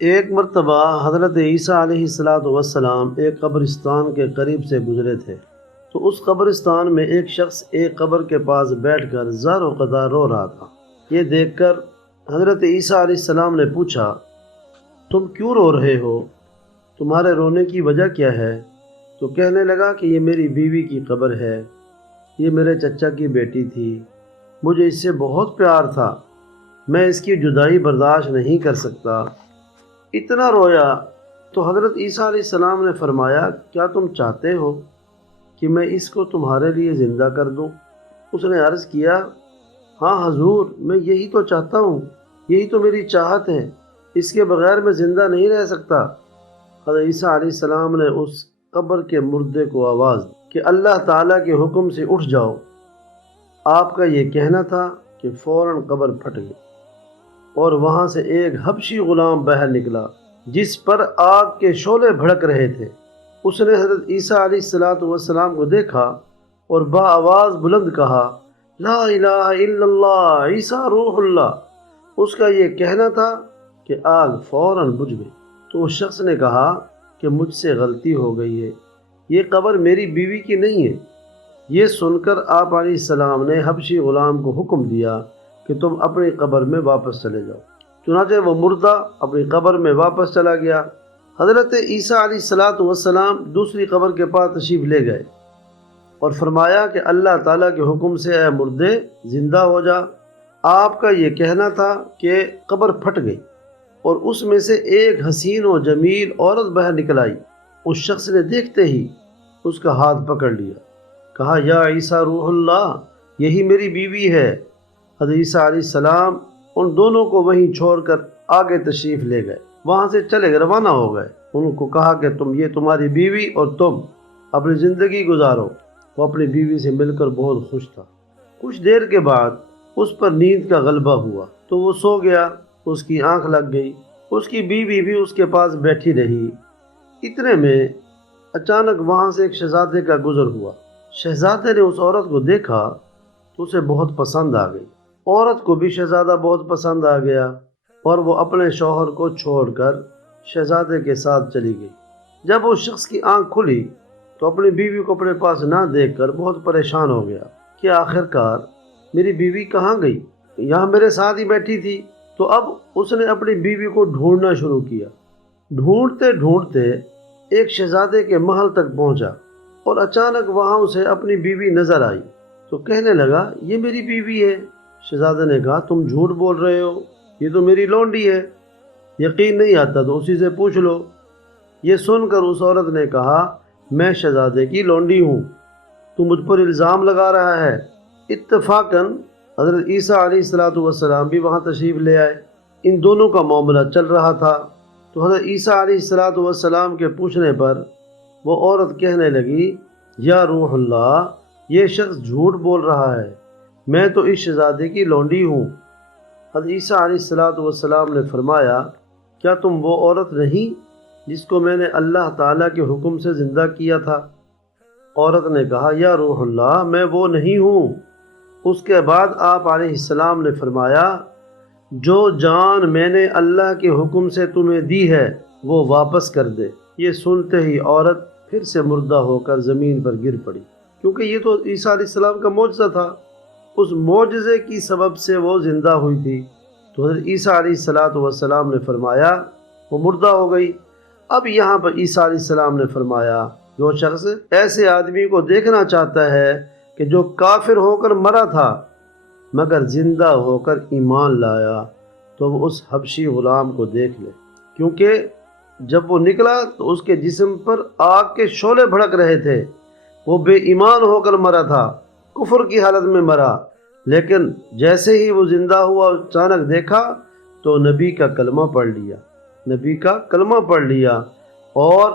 ایک مرتبہ حضرت عیسیٰ علیہ السلام ایک قبرستان کے قریب سے گزرے تھے، تو اس قبرستان میں ایک شخص ایک قبر کے پاس بیٹھ کر زار و قطار رو رہا تھا۔ یہ دیکھ کر حضرت عیسیٰ علیہ السلام نے پوچھا، تم کیوں رو رہے ہو؟ تمہارے رونے کی وجہ کیا ہے؟ تو کہنے لگا کہ یہ میری بیوی کی قبر ہے، یہ میرے چچا کی بیٹی تھی، مجھے اس سے بہت پیار تھا، میں اس کی جدائی برداشت نہیں کر سکتا۔ اتنا رویا تو حضرت عیسیٰ علیہ السلام نے فرمایا، کیا تم چاہتے ہو کہ میں اس کو تمہارے لیے زندہ کر دوں؟ اس نے عرض کیا، ہاں حضور، میں یہی تو چاہتا ہوں، یہی تو میری چاہت ہے، اس کے بغیر میں زندہ نہیں رہ سکتا۔ حضرت عیسیٰ علیہ السلام نے اس قبر کے مردے کو آواز دی کہ اللہ تعالیٰ کے حکم سے اٹھ جاؤ۔ آپ کا یہ کہنا تھا کہ فوراً قبر پھٹ گئی اور وہاں سے ایک حبشی غلام باہر نکلا جس پر آگ کے شعلے بھڑک رہے تھے۔ اس نے حضرت عیسیٰ علیہ السلام کو دیکھا اور بآواز بلند کہا، لا الہ الا اللہ، عیسیٰ روح اللہ۔ اس کا یہ کہنا تھا کہ آگ فوراً بجھ گئی۔ تو اس شخص نے کہا کہ مجھ سے غلطی ہو گئی ہے، یہ قبر میری بیوی کی نہیں ہے۔ یہ سن کر آپ علیہ السلام نے حبشی غلام کو حکم دیا کہ تم اپنی قبر میں واپس چلے جاؤ۔ چنانچہ وہ مردہ اپنی قبر میں واپس چلا گیا۔ حضرت عیسیٰ علیہ السلام دوسری قبر کے پاس تشریف لے گئے اور فرمایا کہ اللہ تعالیٰ کے حکم سے اے مردے زندہ ہو جا۔ آپ کا یہ کہنا تھا کہ قبر پھٹ گئی اور اس میں سے ایک حسین و جمیل عورت باہر نکل آئی۔ اس شخص نے دیکھتے ہی اس کا ہاتھ پکڑ لیا، کہا، یا عیسیٰ روح اللہ، یہی میری بیوی ہے۔ حضرت عیسیٰ علیہ السلام ان دونوں کو وہیں چھوڑ کر آگے تشریف لے گئے، وہاں سے چلے گئے، روانہ ہو گئے۔ ان کو کہا کہ یہ تمہاری بیوی اور تم اپنی زندگی گزارو۔ وہ اپنی بیوی سے مل کر بہت خوش تھا۔ کچھ دیر کے بعد اس پر نیند کا غلبہ ہوا تو وہ سو گیا، اس کی آنکھ لگ گئی۔ اس کی بیوی بھی اس کے پاس بیٹھی رہی۔ اتنے میں اچانک وہاں سے ایک شہزادے کا گزر ہوا۔ شہزادے نے اس عورت کو دیکھا تو اسے بہت پسند آ گئی۔ عورت کو بھی شہزادہ بہت پسند آ گیا اور وہ اپنے شوہر کو چھوڑ کر شہزادے کے ساتھ چلی گئی۔ جب اس شخص کی آنکھ کھلی تو اپنی بیوی کو اپنے پاس نہ دیکھ کر بہت پریشان ہو گیا کہ آخر کار میری بیوی کہاں گئی؟ یہاں میرے ساتھ ہی بیٹھی تھی۔ تو اب اس نے اپنی بیوی کو ڈھونڈنا شروع کیا۔ ڈھونڈتے ڈھونڈتے ایک شہزادے کے محل تک پہنچا اور اچانک وہاں اسے اپنی بیوی نظر آئی تو کہنے لگا، یہ میری بیوی ہے۔ شہزادے نے کہا، تم جھوٹ بول رہے ہو، یہ تو میری لونڈی ہے، یقین نہیں آتا تو اسی سے پوچھ لو۔ یہ سن کر اس عورت نے کہا، میں شہزادے کی لونڈی ہوں، تو مجھ پر الزام لگا رہا ہے۔ اتفاقاً حضرت عیسیٰ علیہ السلام بھی وہاں تشریف لے آئے۔ ان دونوں کا معاملہ چل رہا تھا تو حضرت عیسیٰ علیہ السلام کے پوچھنے پر وہ عورت کہنے لگی، یا روح اللہ، یہ شخص جھوٹ بول رہا ہے، میں تو اس شہزادے کی لونڈی ہوں۔ حضرت عیسیٰ علیہ السلام نے فرمایا، کیا تم وہ عورت نہیں جس کو میں نے اللہ تعالیٰ کے حکم سے زندہ کیا تھا؟ عورت نے کہا، یا روح اللہ، میں وہ نہیں ہوں۔ اس کے بعد آپ علیہ السلام نے فرمایا، جو جان میں نے اللہ کے حکم سے تمہیں دی ہے وہ واپس کر دے۔ یہ سنتے ہی عورت پھر سے مردہ ہو کر زمین پر گر پڑی، کیونکہ یہ تو عیسیٰ علیہ السلام کا معجزہ تھا، اس معجزے کی سبب سے وہ زندہ ہوئی تھی۔ تو حضرت عیسیٰ علیہ السلام نے فرمایا وہ مردہ ہو گئی۔ اب یہاں پر عیسیٰ علیہ السلام نے فرمایا، جو شخص ایسے آدمی کو دیکھنا چاہتا ہے کہ جو کافر ہو کر مرا تھا مگر زندہ ہو کر ایمان لایا، تو وہ اس حبشی غلام کو دیکھ لے، کیونکہ جب وہ نکلا تو اس کے جسم پر آگ کے شعلے بھڑک رہے تھے۔ وہ بے ایمان ہو کر مرا تھا، کفر کی حالت میں مرا، لیکن جیسے ہی وہ زندہ ہوا اچانک دیکھا تو نبی کا کلمہ پڑھ لیا، نبی کا کلمہ پڑھ لیا اور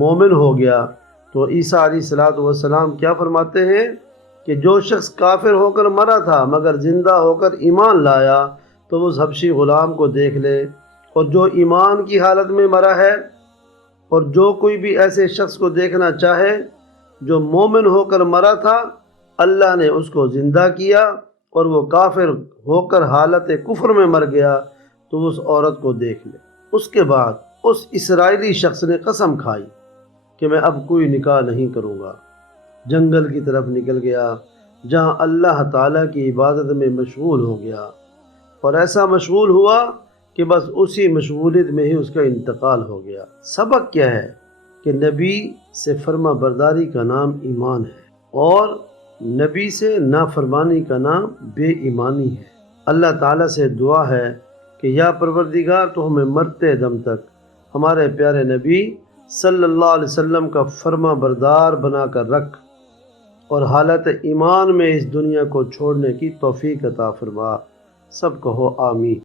مومن ہو گیا۔ تو عیسیٰ علیہ السلام کیا فرماتے ہیں کہ جو شخص کافر ہو کر مرا تھا مگر زندہ ہو کر ایمان لایا تو وہ اس حبشی غلام کو دیکھ لے، اور جو ایمان کی حالت میں مرا ہے اور جو کوئی بھی ایسے شخص کو دیکھنا چاہے جو مومن ہو کر مرا تھا، اللہ نے اس کو زندہ کیا اور وہ کافر ہو کر حالت کفر میں مر گیا، تو اس عورت کو دیکھ لے۔ اس کے بعد اس اسرائیلی شخص نے قسم کھائی کہ میں اب کوئی نکاح نہیں کروں گا۔ جنگل کی طرف نکل گیا جہاں اللہ تعالیٰ کی عبادت میں مشغول ہو گیا، اور ایسا مشغول ہوا کہ بس اسی مشغولیت میں ہی اس کا انتقال ہو گیا۔ سبق کیا ہے کہ نبی سے فرما برداری کا نام ایمان ہے، اور نبی سے نافرمانی کا نام بے ایمانی ہے۔ اللہ تعالیٰ سے دعا ہے کہ یا پروردگار تو ہمیں مرتے دم تک ہمارے پیارے نبی صلی اللہ علیہ وسلم کا فرما بردار بنا کر رکھ، اور حالت ایمان میں اس دنیا کو چھوڑنے کی توفیق عطا فرما۔ سب کہو آمین۔